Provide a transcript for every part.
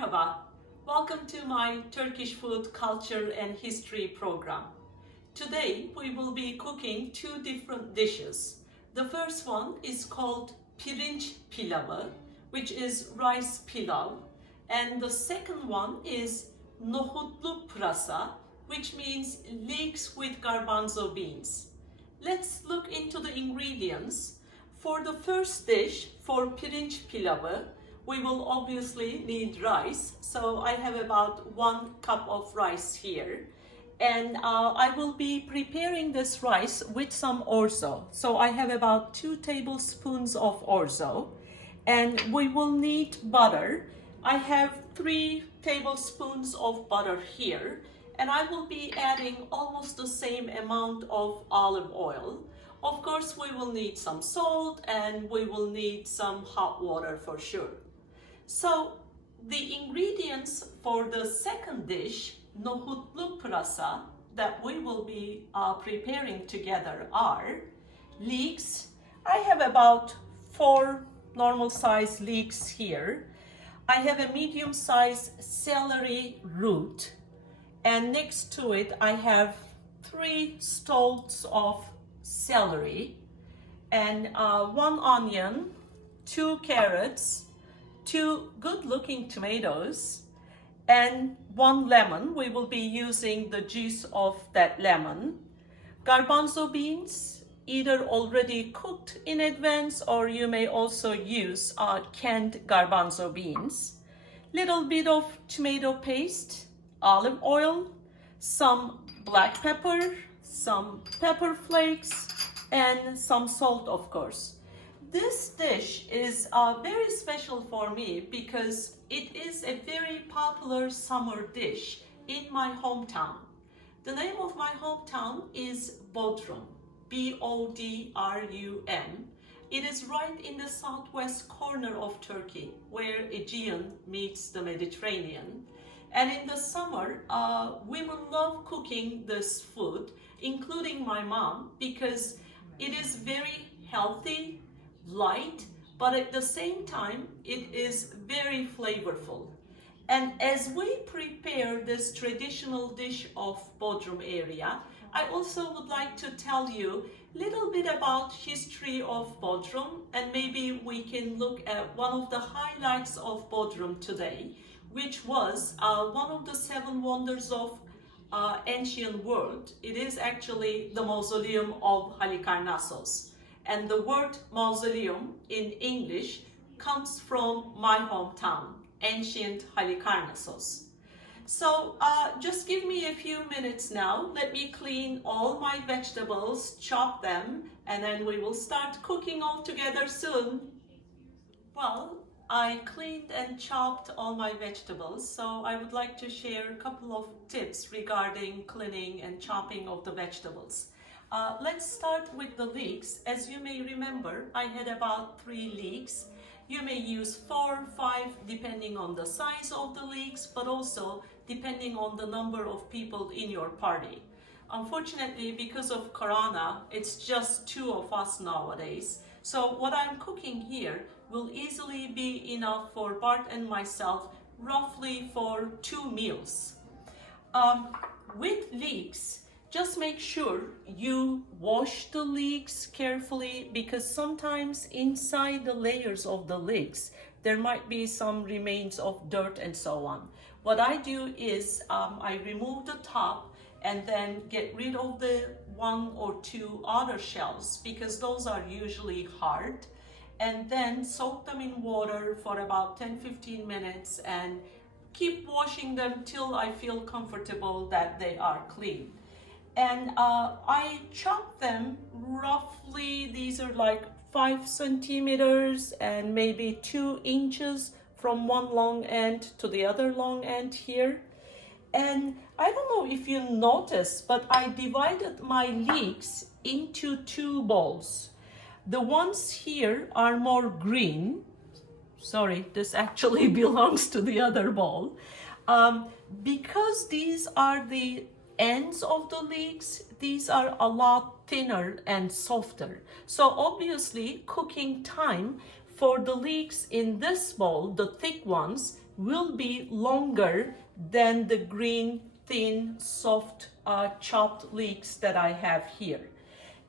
Merhaba, welcome to my Turkish food culture and history program. Today we will be cooking two different dishes. The first one is called pirinç pilavı, which is rice pilav, and the second one is nohutlu pırasa, which means leeks with garbanzo beans. Let's look into the ingredients. For the first dish, for pirinç pilavı, we will obviously need rice. So I have about 1 cup of rice here. And I will be preparing this rice with some orzo. So I have about 2 tablespoons of orzo. And we will need butter. I have 3 tablespoons of butter here. And I will be adding almost the same amount of olive oil. Of course, we will need some salt and we will need some hot water for sure. So the ingredients for the second dish, nohutlu pırasa, that we will be preparing together are leeks. I have about 4 normal size leeks here. I have a medium size celery root. And next to it, I have 3 stalks of celery and 1 onion, 2 carrots, 2 good-looking tomatoes, and 1 lemon. We will be using the juice of that lemon. Garbanzo beans, either already cooked in advance or you may also use canned garbanzo beans. Little bit of tomato paste, olive oil, some black pepper, some pepper flakes, and some salt, of course. This dish is very special for me because it is a very popular summer dish in my hometown. The name of my hometown is Bodrum, B-O-D-R-U-M. It is right in the southwest corner of Turkey, where Aegean meets the Mediterranean. And in the summer, women love cooking this food, including my mom, because it is very healthy, light, but at the same time, it is very flavorful. And as we prepare this traditional dish of Bodrum area, I also would like to tell you a little bit about history of Bodrum, and maybe we can look at one of the highlights of Bodrum today, which was one of the 7 wonders of ancient world. It is actually the mausoleum of Halikarnassos. And the word mausoleum in English comes from my hometown, ancient Halikarnassos. So just give me a few minutes now. Let me clean all my vegetables, chop them, and then we will start cooking all together soon. Well, I cleaned and chopped all my vegetables, so I would like to share a couple of tips regarding cleaning and chopping of the vegetables. Let's start with the leeks. As you may remember, I had about 3 leeks. You may use 4, 5, depending on the size of the leeks, but also depending on the number of people in your party. Unfortunately, because of Corona, it's just 2 of us nowadays. So what I'm cooking here will easily be enough for Bart and myself, roughly for 2 meals. With leeks, just make sure you wash the leeks carefully, because sometimes inside the layers of the leeks, there might be some remains of dirt and so on. What I do is I remove the top and then get rid of the 1 or 2 outer shells, because those are usually hard, and then soak them in water for about 10-15 minutes and keep washing them till I feel comfortable that they are clean. And I chop them roughly, these are like 5 centimeters and maybe 2 inches from one long end to the other long end here. And I don't know if you noticed, but I divided my leeks into 2 bowls. The ones here are more green. Sorry, this actually belongs to the other bowl. Because these are the ends of the leeks, these are a lot thinner and softer. So obviously cooking time for the leeks in this bowl, the thick ones, will be longer than the green, thin, soft, chopped leeks that I have here.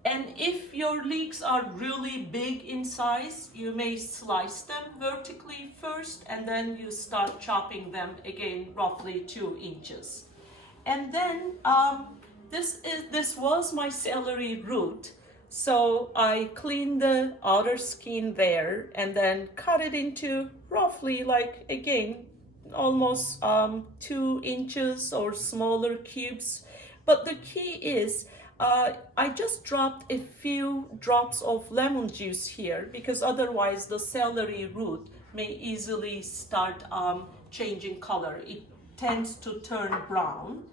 And if your leeks are really big in size, you may slice them vertically first, and then you start chopping them again roughly 2 inches. And then this was my celery root. So I cleaned the outer skin there and then cut it into roughly, like, again, almost 2 inches or smaller cubes. But the key is I just dropped a few drops of lemon juice here, because otherwise the celery root may easily start changing color. It tends to turn brown.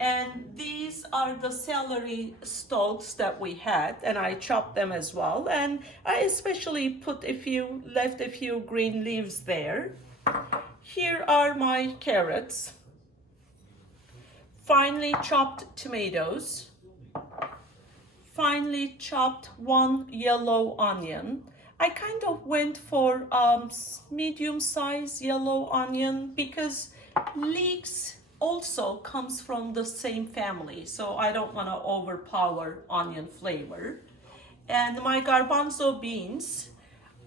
And these are the celery stalks that we had, and I chopped them as well. And I especially left a few green leaves there. Here are my carrots, finely chopped tomatoes, finely chopped 1 yellow onion. I kind of went for medium-sized yellow onion because leeks also comes from the same family, so I don't want to overpower onion flavor. And my garbanzo beans,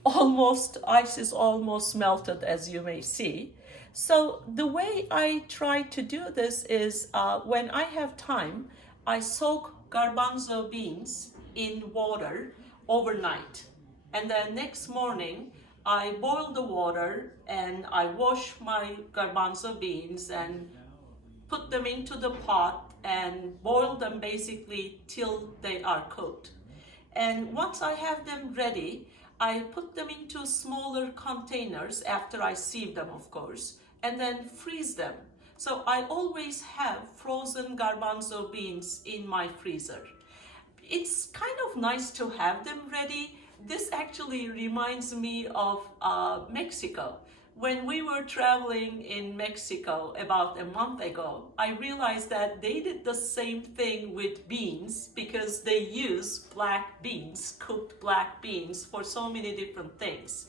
ice is almost melted, as you may see. So the way I try to do this is when I have time, I soak garbanzo beans in water overnight, and then next morning I boil the water and I wash my garbanzo beans and put them into the pot and boil them basically till they are cooked. And once I have them ready, I put them into smaller containers after I sieve them, of course, and then freeze them. So I always have frozen garbanzo beans in my freezer. It's kind of nice to have them ready. This actually reminds me of Mexico. When we were traveling in Mexico about a month ago, I realized that they did the same thing with beans, because they use black beans, cooked black beans, for so many different things.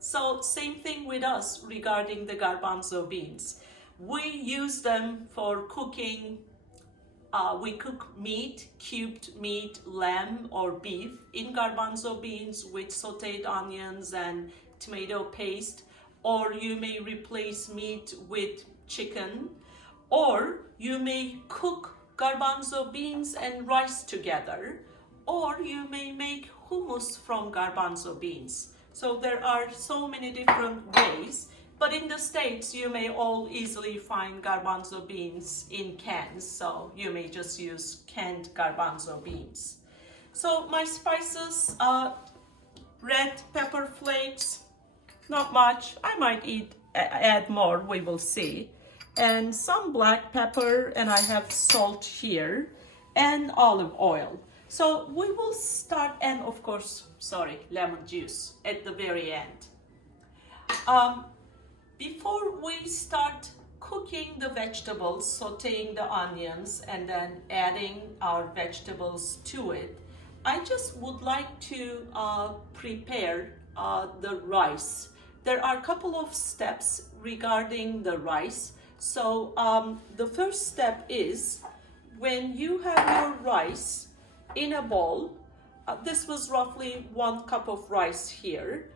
So same thing with us regarding the garbanzo beans. We use them for cooking. We cook meat, cubed meat, lamb or beef in garbanzo beans with sauteed onions and tomato paste. Or you may replace meat with chicken, or you may cook garbanzo beans and rice together, or you may make hummus from garbanzo beans. So there are so many different ways, but in the States you may all easily find garbanzo beans in cans, so you may just use canned garbanzo beans. So my spices, red pepper flakes, not much. I might add more, we will see. And some black pepper, and I have salt here, and olive oil. So we will start, and of course, lemon juice at the very end. Before we start cooking the vegetables, sauteing the onions, and then adding our vegetables to it, I just would like to prepare the rice. There are a couple of steps regarding the rice. So the first step is, when you have your rice in a bowl, this was roughly 1 cup of rice here.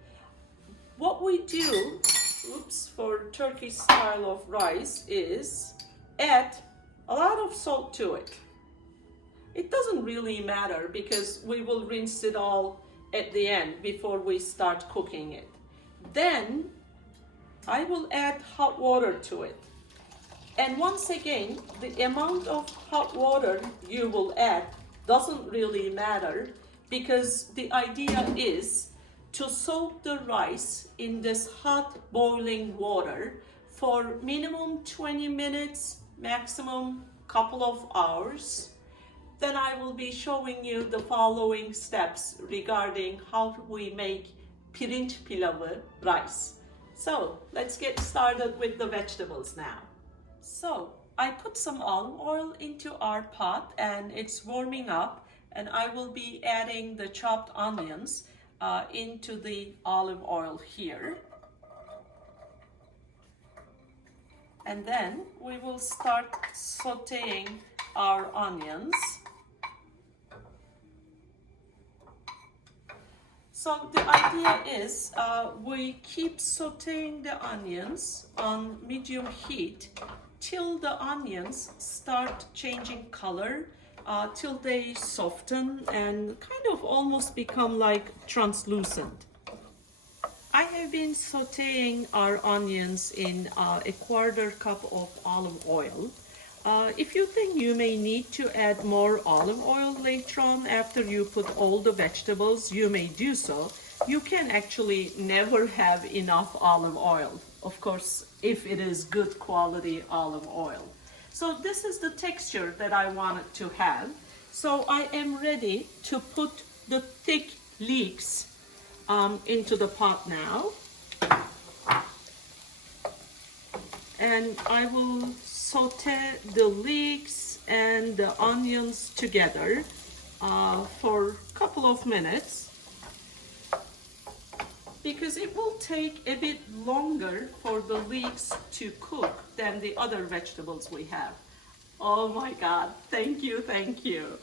What we do, for Turkish style of rice, is add a lot of salt to it. It doesn't really matter because we will rinse it all at the end before we start cooking it. Then I will add hot water to it. And once again, the amount of hot water you will add doesn't really matter, because the idea is to soak the rice in this hot boiling water for minimum 20 minutes, maximum couple of hours. Then I will be showing you the following steps regarding how we make pirinç pilavı rice. So let's get started with the vegetables now. So I put some olive oil into our pot and it's warming up, and I will be adding the chopped onions into the olive oil here. And then we will start sauteing our onions. So the idea is we keep sauteing the onions on medium heat till the onions start changing color, till they soften and kind of almost become like translucent. I have been sauteing our onions in a quarter cup of olive oil. If you think you may need to add more olive oil later on after you put all the vegetables, you may do so. You can actually never have enough olive oil, of course, if it is good quality olive oil. So this is the texture that I wanted to have. So I am ready to put the thick leeks into the pot now. And I will saute the leeks and the onions together for a couple of minutes, because it will take a bit longer for the leeks to cook than the other vegetables we have. Oh my God, thank you, thank you.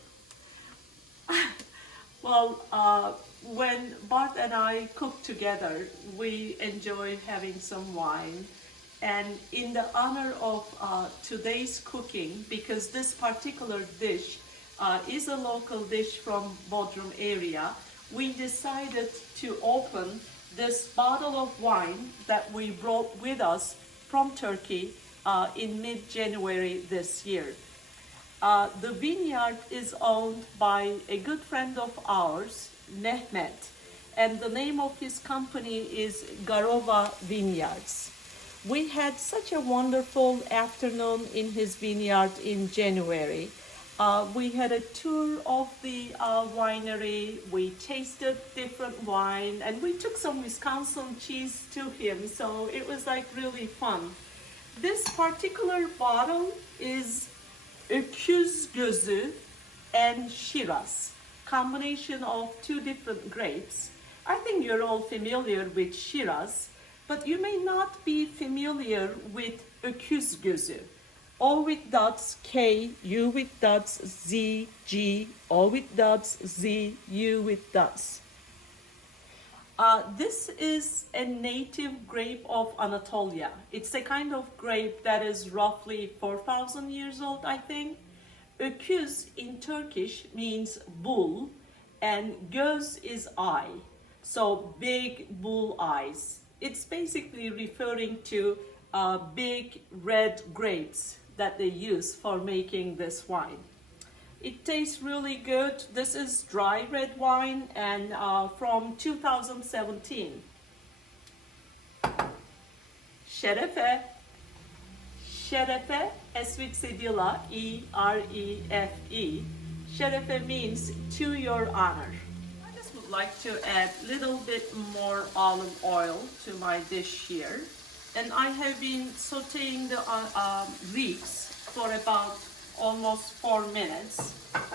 Well, when Bart and I cook together, we enjoy having some wine. And in the honor of today's cooking, because this particular dish is a local dish from Bodrum area, we decided to open this bottle of wine that we brought with us from Turkey in mid-January this year. The vineyard is owned by a good friend of ours, Mehmet, and the name of his company is Garova Vineyards. We had such a wonderful afternoon in his vineyard in January. We had a tour of the winery, we tasted different wine, and we took some Wisconsin cheese to him, so it was like really fun. This particular bottle is Öküz Gözü and Shiraz, combination of two different grapes. I think you're all familiar with Shiraz, but you may not be familiar with Öküz Gözü. O with dots, K, U with dots, Z, G, O with dots, Z, U with dots. This is a native grape of Anatolia. It's a kind of grape that is roughly 4,000 years old, I think. Öküz in Turkish means bull, and göz is eye, so big bull eyes. It's basically referring to big red grapes that they use for making this wine. It tastes really good. This is dry red wine and from 2017. Şerefe. Şerefe, Esvitsedila, E-R-E-F-E. Şerefe means to your honor. I just would like to add a little bit more olive oil to my dish here. And I have been sauteing the leeks for about almost 4 minutes.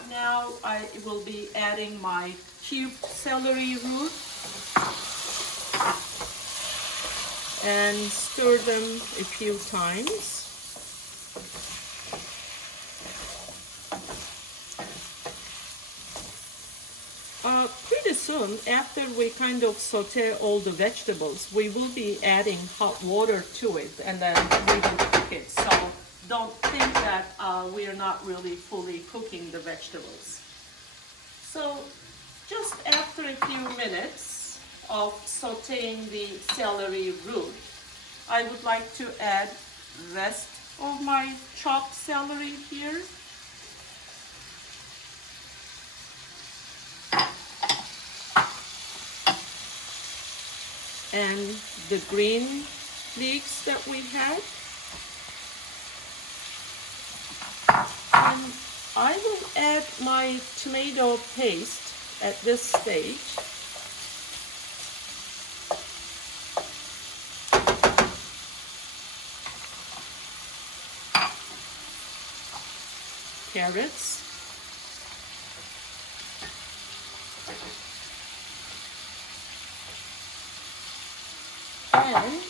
Now I will be adding my cubed celery root and stir them a few times. Pretty soon, after we kind of saute all the vegetables, we will be adding hot water to it, and then we will cook it. So don't think that we are not really fully cooking the vegetables. So just after a few minutes of sauteing the celery root, I would like to add rest of my chopped celery here. And the green leeks that we had. And I will add my tomato paste at this stage. Carrots. And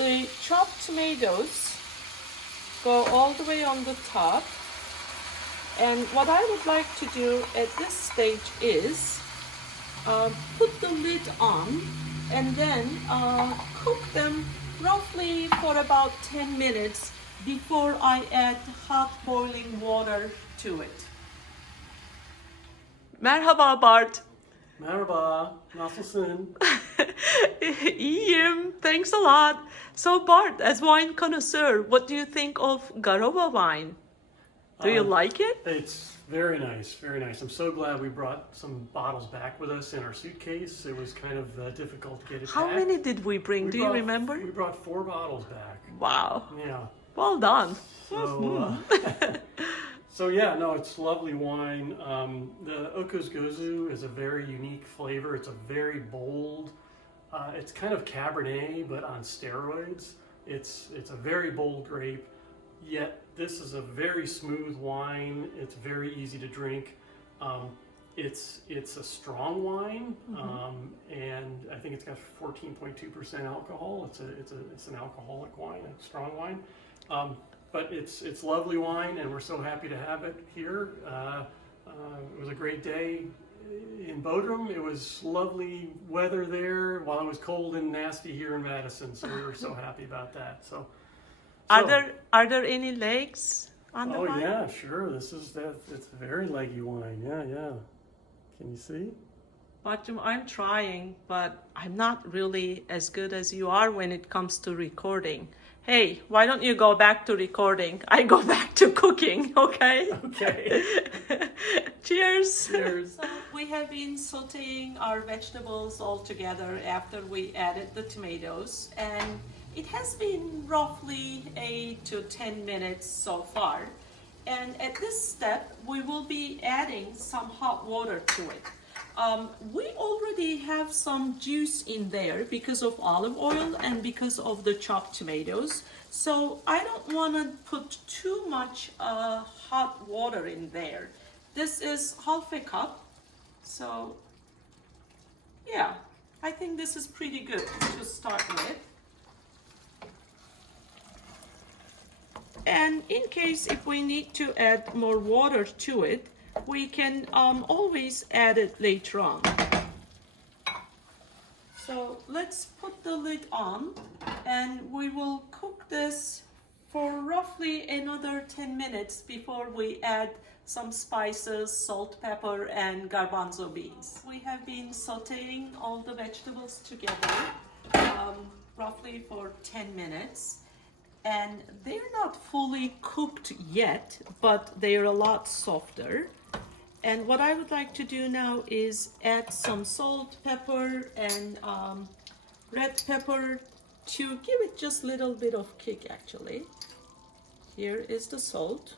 the chopped tomatoes go all the way on the top. And what I would like to do at this stage is put the lid on and then cook them roughly for about 10 minutes before I add hot boiling water to it. Merhaba Bart. Merhaba, nasılsın? İyiyim, thanks a lot. So Bart, as wine connoisseur, what do you think of Garova wine? Do you like it? It's very nice, very nice. I'm so glad we brought some bottles back with us in our suitcase. It was kind of difficult to get it How back. many did we bring? Do you remember? We brought 4 bottles back. Wow. Yeah. Well done. So, so yeah, no, it's lovely wine. The Okuzgozu is a very unique flavor. It's a very bold. It's kind of Cabernet, but on steroids. It's a very bold grape. Yet this is a very smooth wine. It's very easy to drink. It's a strong wine, and I think it's got 14.2% alcohol. It's an alcoholic wine, a strong wine. But it's lovely wine, and we're so happy to have it here. It was a great day in Bodrum. It was lovely weather there, while it was cold and nasty here in Madison. So we were so happy about that. So. Are there any legs on the wine? Oh yeah, sure. It's a very leggy wine. Yeah. Can you see? Bodrum, I'm trying, but I'm not really as good as you are when it comes to recording. Hey, why don't you go back to recording? I go back to cooking, okay? Okay. Cheers. Cheers. So we have been sauteing our vegetables all together after we added the tomatoes, and it has been roughly 8 to 10 minutes so far. And at this step, we will be adding some hot water to it. We already have some juice in there because of olive oil and because of the chopped tomatoes. So I don't want to put too much hot water in there. This is half a cup. So yeah, I think this is pretty good to start with. And in case if we need to add more water to it, we can always add it later on. So let's put the lid on, and we will cook this for roughly another 10 minutes before we add some spices, salt, pepper, and garbanzo beans. We have been sauteing all the vegetables together roughly for 10 minutes. And they're not fully cooked yet, but they're a lot softer. And what I would like to do now is add some salt, pepper, and red pepper to give it just a little bit of kick actually. Here is the salt.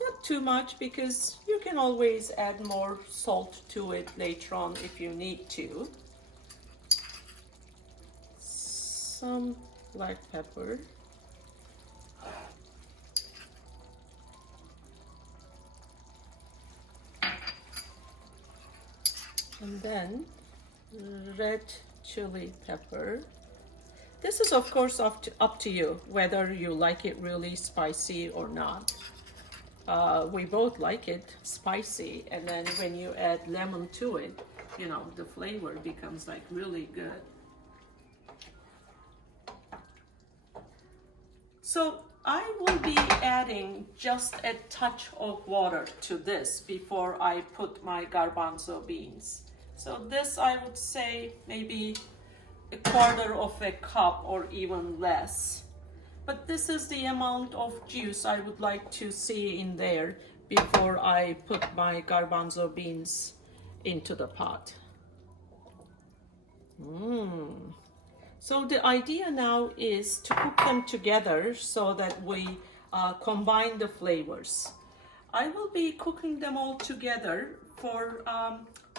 Not too much, because you can always add more salt to it later on if you need to. Some black pepper. And then red chili pepper. This is of course up to you whether you like it really spicy or not. We both like it spicy, and then when you add lemon to it, you know, the flavor becomes like really good. So I will be adding just a touch of water to this before I put my garbanzo beans. So this, I would say, maybe a quarter of a cup or even less. But this is the amount of juice I would like to see in there before I put my garbanzo beans into the pot. So the idea now is to cook them together so that we combine the flavors. I will be cooking them all together for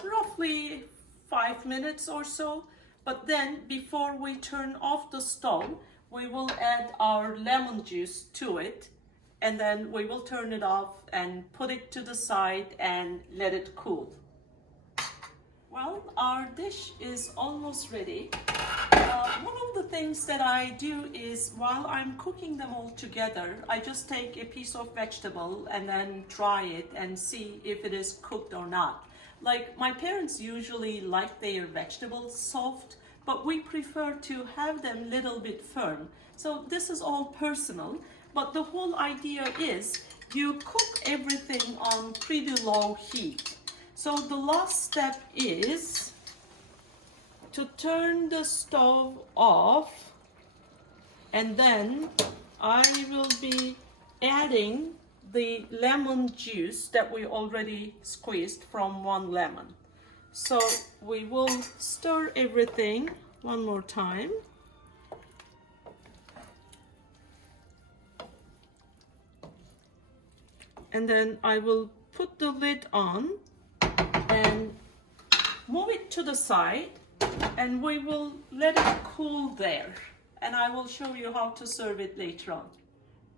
roughly 5 minutes or so, but then before we turn off the stove, we will add our lemon juice to it, and then we will turn it off and put it to the side and let it cool. Well, our dish is almost ready. One of the things that I do is while I'm cooking them all together, I just take a piece of vegetable and then try it and see if it is cooked or not. Like my parents usually like their vegetables soft, but we prefer to have them a little bit firm. So this is all personal, but the whole idea is you cook everything on pretty low heat. So the last step is to turn the stove off, and then I will be adding the lemon juice that we already squeezed from one lemon. So we will stir everything one more time. And then I will put the lid on and move it to the side, and we will let it cool there. And I will show you how to serve it later on.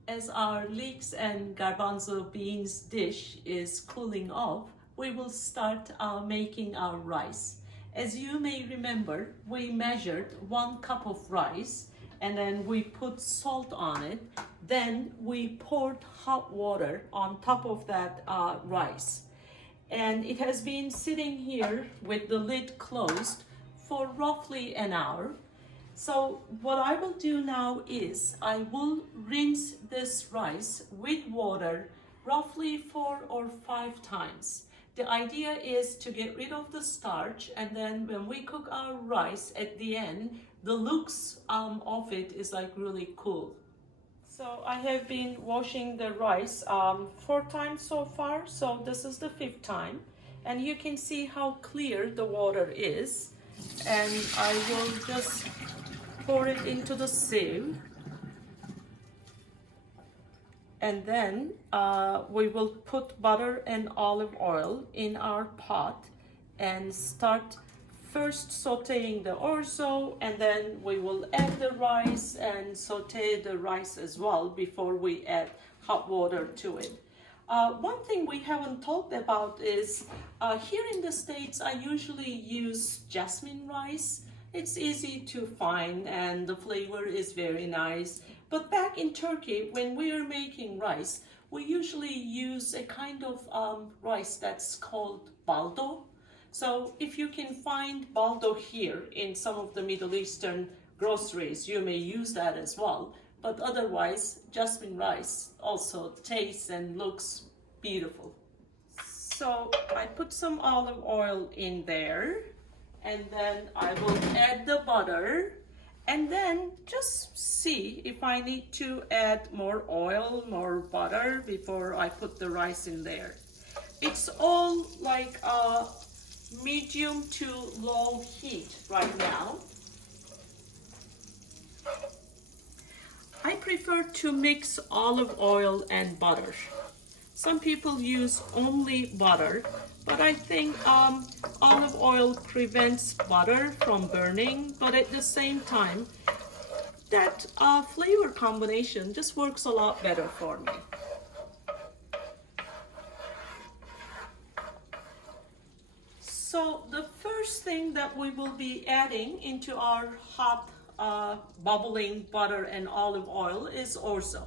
As our leeks and garbanzo beans dish is cooling off, we will start making our rice. As you may remember, we measured 1 cup of rice and then we put salt on it. Then we poured hot water on top of that rice. And it has been sitting here with the lid closed for roughly an hour. So what I will do now is I will rinse this rice with water roughly 4 or 5 times. The idea is to get rid of the starch, and then when we cook our rice at the end, the looks of it is like really cool. So I have been washing the rice 4 times so far, so this is the 5th time. And you can see how clear the water is. And I will just pour it into the sieve. And then we will put butter and olive oil in our pot and start first sauteing the orzo, and then we will add the rice and saute the rice as well before we add hot water to it. One thing we haven't talked about is here in the States I usually use jasmine rice. It's easy to find and the flavor is very nice. But back in Turkey, when we are making rice, we usually use a kind of rice that's called baldo. So if you can find baldo here in some of the Middle Eastern groceries, you may use that as well. But otherwise, jasmine rice also tastes and looks beautiful. So I put some olive oil in there, and then I will add the butter. And then just see if I need to add more oil, more butter before I put the rice in there. It's all like a medium to low heat right now. I prefer to mix olive oil and butter. Some people use only butter, but I think olive oil prevents butter from burning, but at the same time, that flavor combination just works a lot better for me. So the first thing that we will be adding into our hot bubbling butter and olive oil is orzo.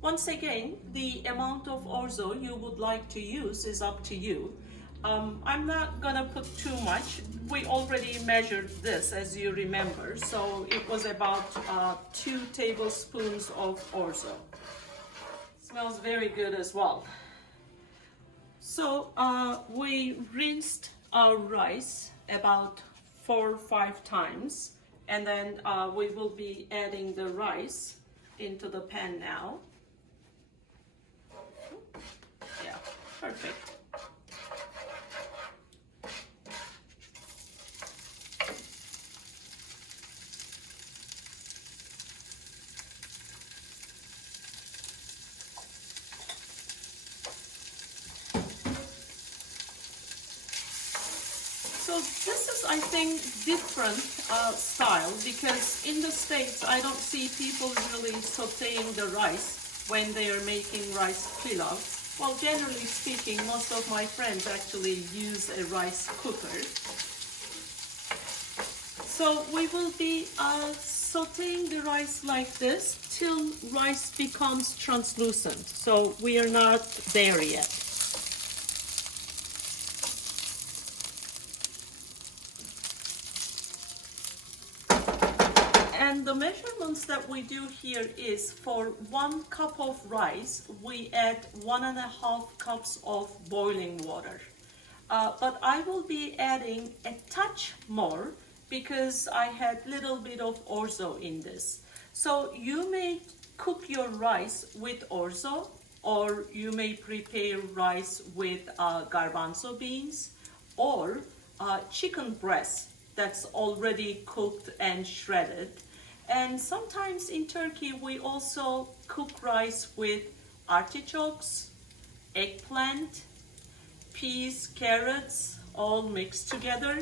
Once again, the amount of orzo you would like to use is up to you. I'm not gonna put too much. We already measured this, as you remember, so it was about 2 tablespoons of orzo. Smells very good as well. So we rinsed our rice about 4 or 5 times, and then we will be adding the rice into the pan now. Yeah, perfect. So this is, I think, different style, because in the States I don't see people really sauteing the rice when they are making rice pilav. Well, generally speaking, most of my friends actually use a rice cooker. So we will be sauteing the rice like this till rice becomes translucent. So we are not there yet. And the measurements that we do here is for 1 cup of rice, we add 1.5 cups of boiling water. But I will be adding a touch more because I had little bit of orzo in this. So you may cook your rice with orzo, or you may prepare rice with garbanzo beans, or chicken breast that's already cooked and shredded. And sometimes in Turkey we also cook rice with artichokes, eggplant, peas, carrots, all mixed together.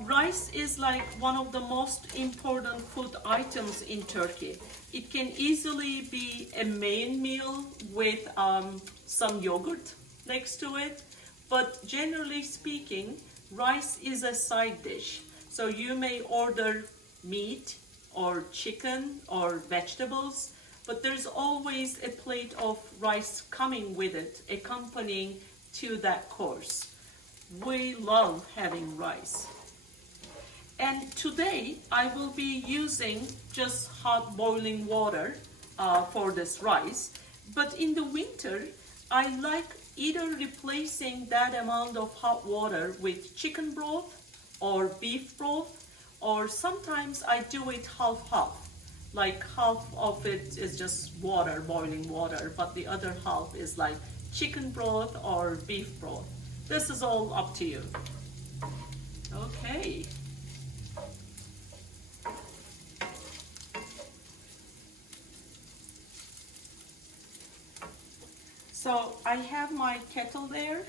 Rice is like one of the most important food items in Turkey. It can easily be a main meal with some yogurt next to it, but generally speaking, rice is a side dish. So you may order meat or chicken or vegetables, but there's always a plate of rice coming with it, accompanying to that course. We love having rice. And today I will be using just hot boiling water for this rice, but in the winter I like either replacing that amount of hot water with chicken broth or beef broth, or sometimes I do it half-half. Like half of it is just water, boiling water, but the other half is like chicken broth or beef broth. This is all up to you. Okay. So I have my kettle there,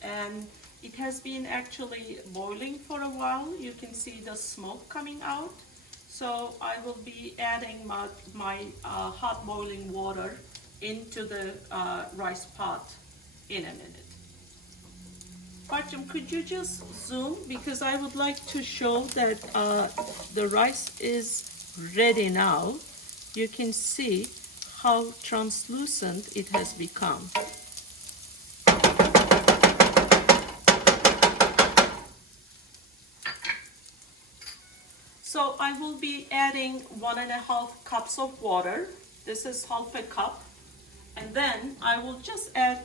and it has been actually boiling for a while. You can see the smoke coming out. So I will be adding my hot boiling water into the rice pot in a minute. Bodrum, could you just zoom, because I would like to show that the rice is ready now. You can see how translucent it has become. So I will be adding 1.5 cups of water. This is half a cup. And then I will just add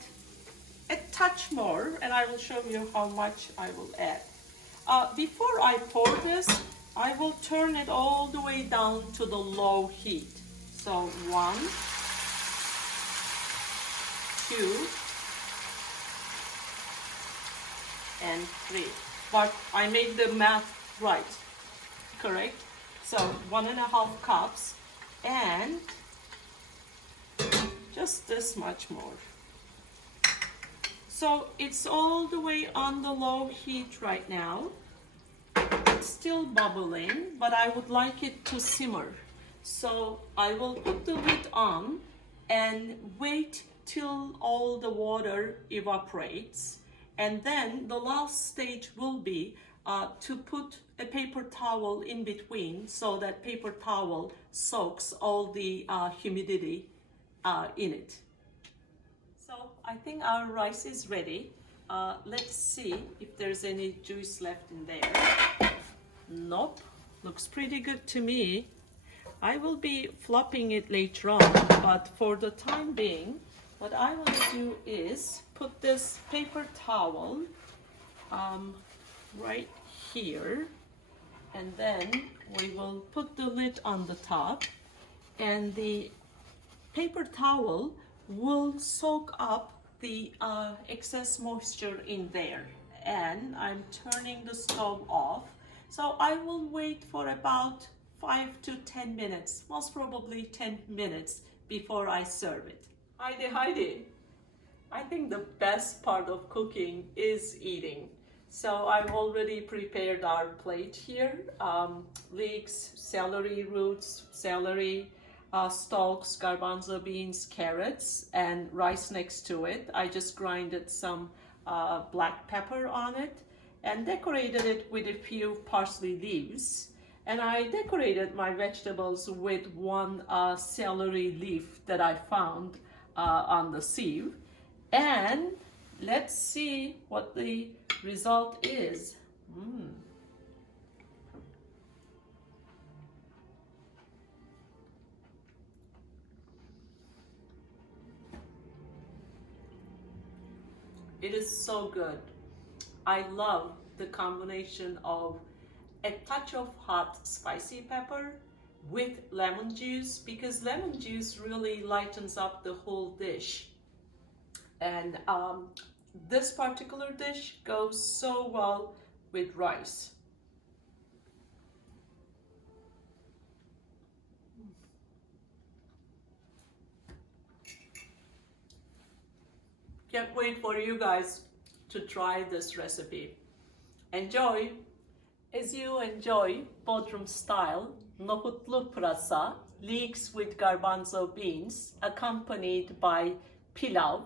a touch more, and I will show you how much I will add. Before I pour this, I will turn it all the way down to the low heat. So 1, 2, and 3. But I made the math right, correct? So 1.5 cups and just this much more. So it's all the way on the low heat right now. It's still bubbling, but I would like it to simmer. So I will put the lid on and wait till all the water evaporates. And then the last stage will be to put a paper towel in between, so that paper towel soaks all the humidity in it. So I think our rice is ready. Let's see if there's any juice left in there. Nope, looks pretty good to me. I will be flopping it later on, but for the time being, what I want to do is put this paper towel right here, and then we will put the lid on the top, and the paper towel will soak up the excess moisture in there. And I'm turning the stove off, so I will wait for about 5 to 10 minutes, most probably 10 minutes before I serve it. Heidi, I think the best part of cooking is eating. So I've already prepared our plate here. Leeks, celery roots, celery, stalks, garbanzo beans, carrots, and rice next to it. I just grinded some black pepper on it. and decorated it with a few parsley leaves. And I decorated my vegetables with one celery leaf that I found on the sieve. And let's see what the result is. It is so good. I love the combination of a touch of hot spicy pepper with lemon juice, because lemon juice really lightens up the whole dish. And this particular dish goes so well with rice. Can't wait for you guys to try this recipe. Enjoy! As you enjoy Bodrum style nohutlu pırasa, leeks with garbanzo beans, accompanied by pilav,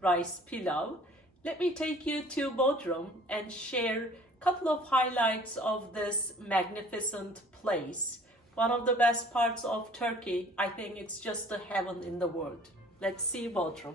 rice pilav, let me take you to Bodrum and share a couple of highlights of this magnificent place. One of the best parts of Turkey. I think it's just a heaven in the world. Let's see Bodrum.